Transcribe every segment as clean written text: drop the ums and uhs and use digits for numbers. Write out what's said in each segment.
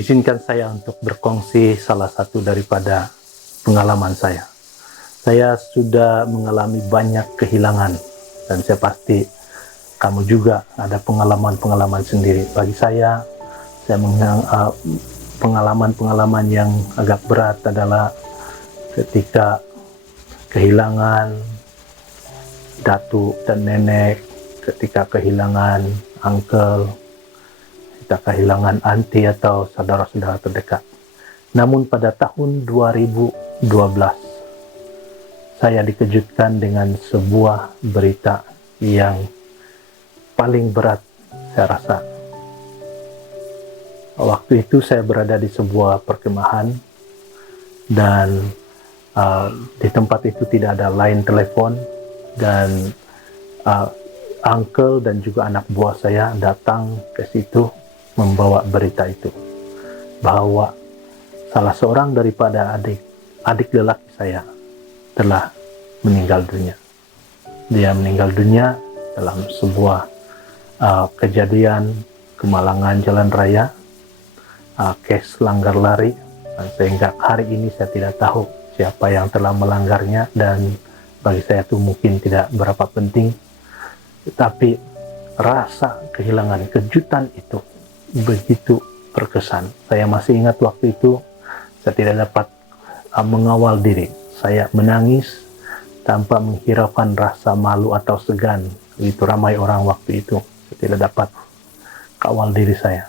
Izinkan saya untuk berkongsi salah satu daripada pengalaman saya. Saya sudah mengalami banyak kehilangan dan saya pasti kamu juga ada pengalaman-pengalaman sendiri. Bagi saya pengalaman-pengalaman yang agak berat adalah ketika kehilangan datuk dan nenek, ketika kehilangan uncle, kita kehilangan anti atau saudara-saudara terdekat. Namun pada tahun 2012 saya dikejutkan dengan sebuah berita yang paling berat saya rasa. Waktu itu saya berada di sebuah perkemahan dan di tempat itu tidak ada line telepon dan uncle dan juga anak buah saya datang ke situ membawa berita itu bahwa salah seorang daripada adik lelaki saya telah meninggal dunia. Dia meninggal dunia dalam sebuah kejadian kemalangan jalan raya, case langgar lari, sehingga hari ini saya tidak tahu siapa yang telah melanggarnya dan bagi saya itu mungkin tidak berapa penting. Tetapi rasa kehilangan, kejutan itu begitu berkesan. Saya masih ingat waktu itu saya tidak dapat mengawal diri. Saya menangis tanpa menghiraukan rasa malu atau segan. Begitu ramai orang waktu itu. Saya tidak dapat kawal diri saya.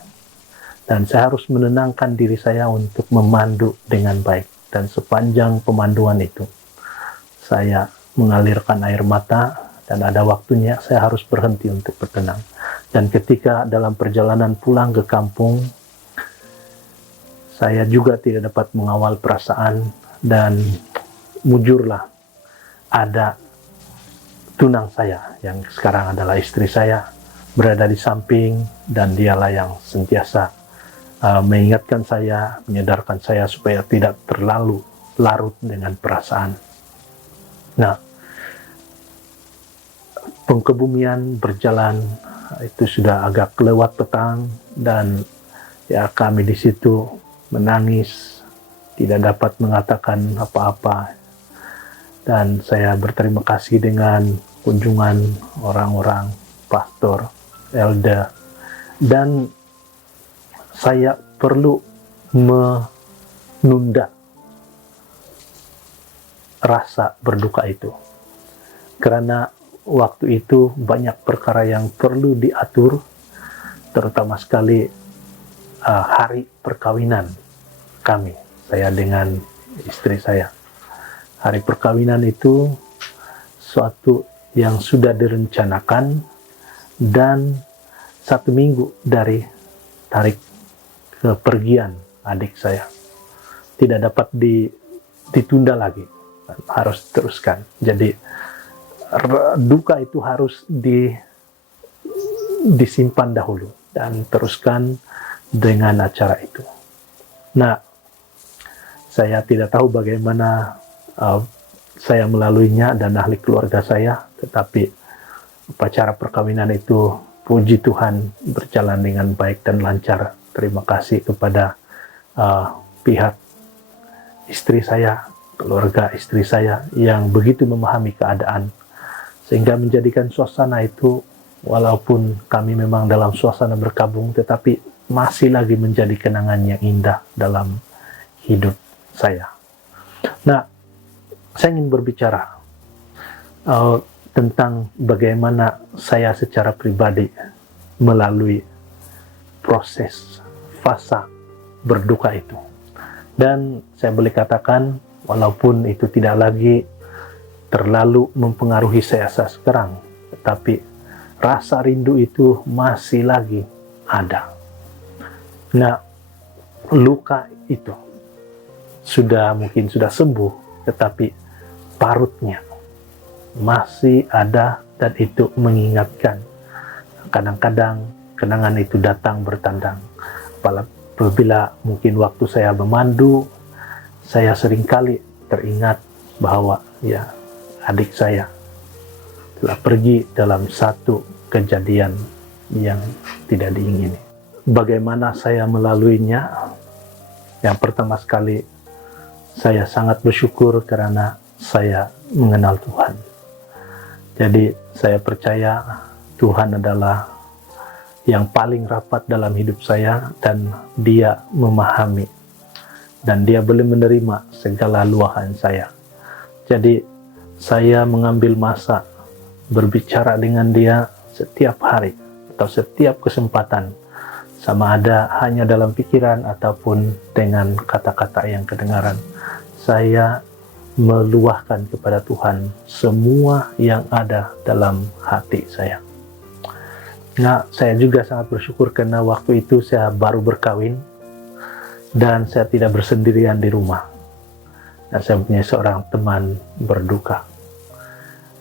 Dan saya harus menenangkan diri saya untuk memandu dengan baik. Dan sepanjang pemanduan itu, saya mengalirkan air mata dan ada waktunya saya harus berhenti untuk bertenang. Dan ketika dalam perjalanan pulang ke kampung, saya juga tidak dapat mengawal perasaan dan mujurlah ada tunang saya yang sekarang adalah istri saya berada di samping dan dialah yang sentiasa mengingatkan saya, menyadarkan saya supaya tidak terlalu larut dengan perasaan. Nah, pengkebumian berjalan itu sudah agak lewat petang dan ya kami di situ menangis, tidak dapat mengatakan apa-apa dan saya berterima kasih dengan kunjungan orang-orang, pastor, elder, dan saya perlu menunda rasa berduka itu karena waktu itu banyak perkara yang perlu diatur, terutama sekali hari perkawinan kami, saya dengan istri saya. Hari perkawinan itu suatu yang sudah direncanakan dan 1 minggu dari tarik kepergian adik saya tidak dapat ditunda lagi, harus teruskan. Jadi duka itu harus disimpan dahulu dan teruskan dengan acara itu. Nah, saya tidak tahu bagaimana saya melaluinya dan ahli keluarga saya, tetapi upacara perkawinan itu puji Tuhan berjalan dengan baik dan lancar. Terima kasih kepada pihak istri saya, keluarga istri saya yang begitu memahami keadaan sehingga menjadikan suasana itu, walaupun kami memang dalam suasana berkabung, tetapi masih lagi menjadi kenangan yang indah dalam hidup saya. Nah, saya ingin berbicara tentang bagaimana saya secara pribadi melalui proses fase berduka itu. Dan saya boleh katakan, walaupun itu tidak lagi terlalu mempengaruhi saya sekarang, tetapi rasa rindu itu masih lagi ada. Nah, luka itu mungkin sudah sembuh, tetapi parutnya masih ada dan itu mengingatkan. Kadang-kadang kenangan itu datang bertandang. Apabila mungkin waktu saya memandu, saya seringkali teringat bahwa ya adik saya telah pergi dalam satu kejadian yang tidak diingini. Bagaimana saya melaluinya? Yang pertama sekali, saya sangat bersyukur karena saya mengenal Tuhan. Jadi saya percaya Tuhan adalah yang paling rapat dalam hidup saya, dan Dia memahami dan Dia boleh menerima segala luahan saya. Jadi saya mengambil masa berbicara dengan Dia setiap hari atau setiap kesempatan, sama ada hanya dalam pikiran ataupun dengan kata-kata yang kedengaran. Saya meluahkan kepada Tuhan semua yang ada dalam hati saya. Nah, saya juga sangat bersyukur karena waktu itu saya baru berkawin dan saya tidak bersendirian di rumah. Dan saya punya seorang teman berduka.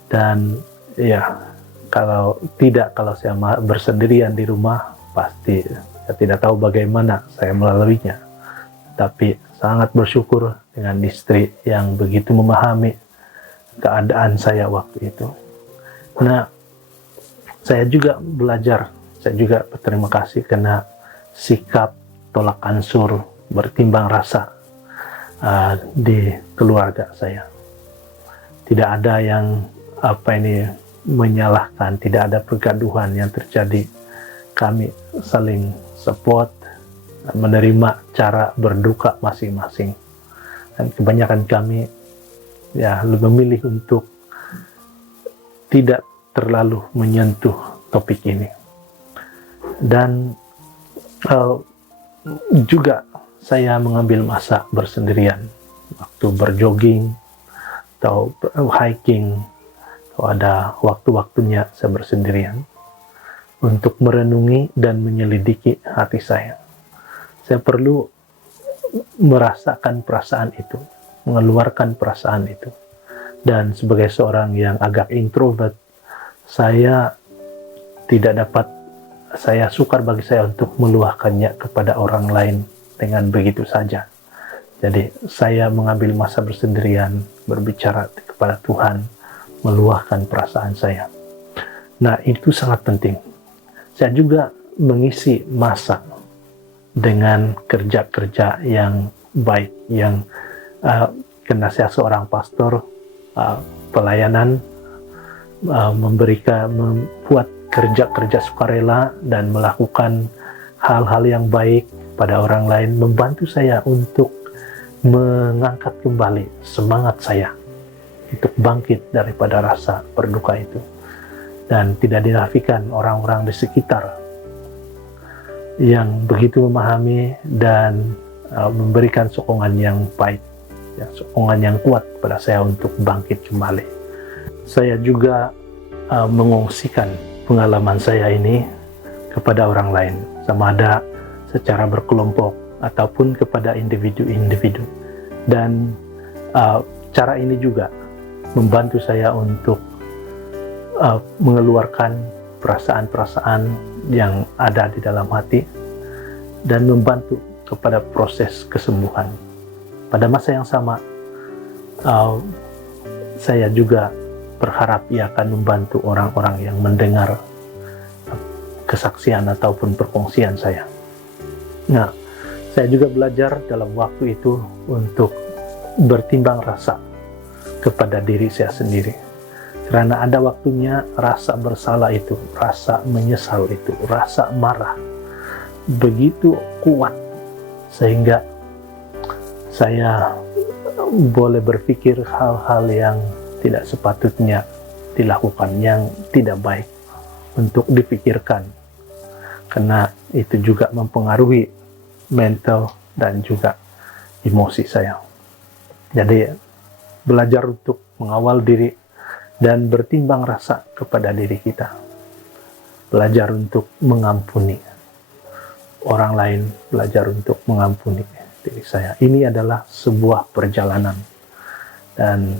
Dan ya, kalau saya bersendirian di rumah, pasti saya tidak tahu bagaimana saya melaluinya. Tapi sangat bersyukur dengan istri yang begitu memahami keadaan saya waktu itu. Nah, saya juga belajar, saya juga berterima kasih karena sikap tolak ansur, bertimbang rasa di keluarga saya. Tidak ada yang menyalahkan, tidak ada pergaduhan yang terjadi. Kami saling support, menerima cara berduka masing-masing. Dan kebanyakan kami memilih untuk tidak terlalu menyentuh topik ini. Dan juga saya mengambil masa bersendirian, waktu berjogging atau hiking, atau ada waktu-waktunya saya bersendirian untuk merenungi dan menyelidiki hati saya. Saya perlu merasakan perasaan itu, mengeluarkan perasaan itu. Dan sebagai seorang yang agak introvert, saya sukar bagi saya untuk meluahkannya kepada orang lain dengan begitu saja. Jadi saya mengambil masa bersendirian, berbicara kepada Tuhan, meluahkan perasaan saya. Nah, itu sangat penting. Saya juga mengisi masa dengan kerja-kerja yang baik, yang karena saya seorang pastor pelayanan, membuat kerja-kerja sukarela dan melakukan hal-hal yang baik pada orang lain, membantu saya untuk mengangkat kembali semangat saya untuk bangkit daripada rasa berduka itu. Dan tidak dinafikan orang-orang di sekitar yang begitu memahami dan memberikan sokongan yang baik, sokongan yang kuat kepada saya untuk bangkit kembali. Saya juga mengungsikan pengalaman saya ini kepada orang lain, sama ada secara berkelompok ataupun kepada individu-individu. Dan cara ini juga membantu saya untuk mengeluarkan perasaan-perasaan yang ada di dalam hati dan membantu kepada proses kesembuhan. Pada masa yang sama, saya juga berharap ia akan membantu orang-orang yang mendengar kesaksian ataupun perkongsian saya. Nah, saya juga belajar dalam waktu itu untuk bertimbang rasa kepada diri saya sendiri. Karena ada waktunya rasa bersalah itu, rasa menyesal itu, rasa marah begitu kuat sehingga saya boleh berpikir hal-hal yang tidak sepatutnya dilakukan, yang tidak baik untuk dipikirkan, karena itu juga mempengaruhi mental dan juga emosi saya. Jadi belajar untuk mengawal diri dan bertimbang rasa kepada diri kita. Belajar untuk mengampuni orang lain, belajar untuk mengampuni diri saya. Ini adalah sebuah perjalanan. Dan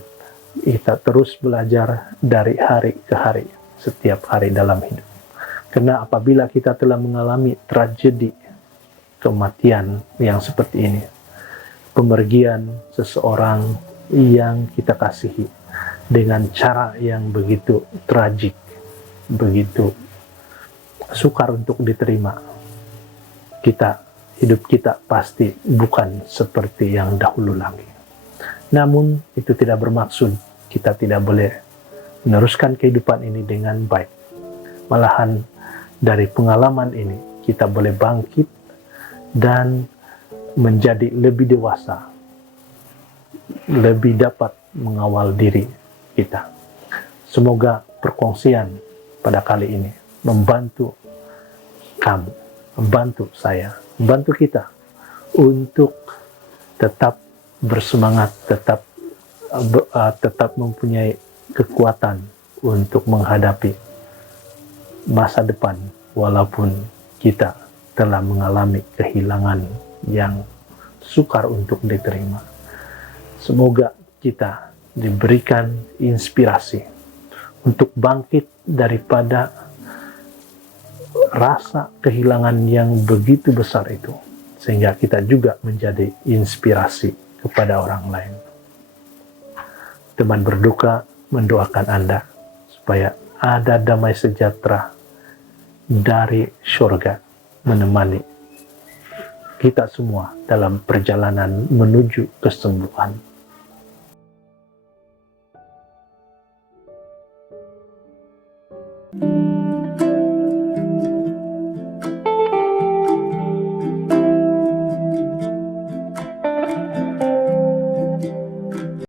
kita terus belajar dari hari ke hari, setiap hari dalam hidup. Karena apabila kita telah mengalami tragedi kematian yang seperti ini, pemergian seseorang yang kita kasihi dengan cara yang begitu tragik, begitu sukar untuk diterima, kita hidup kita pasti bukan seperti yang dahulu lagi. Namun itu tidak bermaksud kita tidak boleh meneruskan kehidupan ini dengan baik. Malahan dari pengalaman ini kita boleh bangkit dan menjadi lebih dewasa, lebih dapat mengawal diri kita. Semoga perkongsian pada kali ini membantu kamu, membantu saya, membantu kita untuk tetap bersemangat, tetap mempunyai kekuatan untuk menghadapi masa depan walaupun kita telah mengalami kehilangan yang sukar untuk diterima. Semoga kita diberikan inspirasi untuk bangkit daripada rasa kehilangan yang begitu besar itu, sehingga kita juga menjadi inspirasi kepada orang lain. Teman berduka mendoakan Anda supaya ada damai sejahtera dari surga menemani kita semua dalam perjalanan menuju kesembuhan.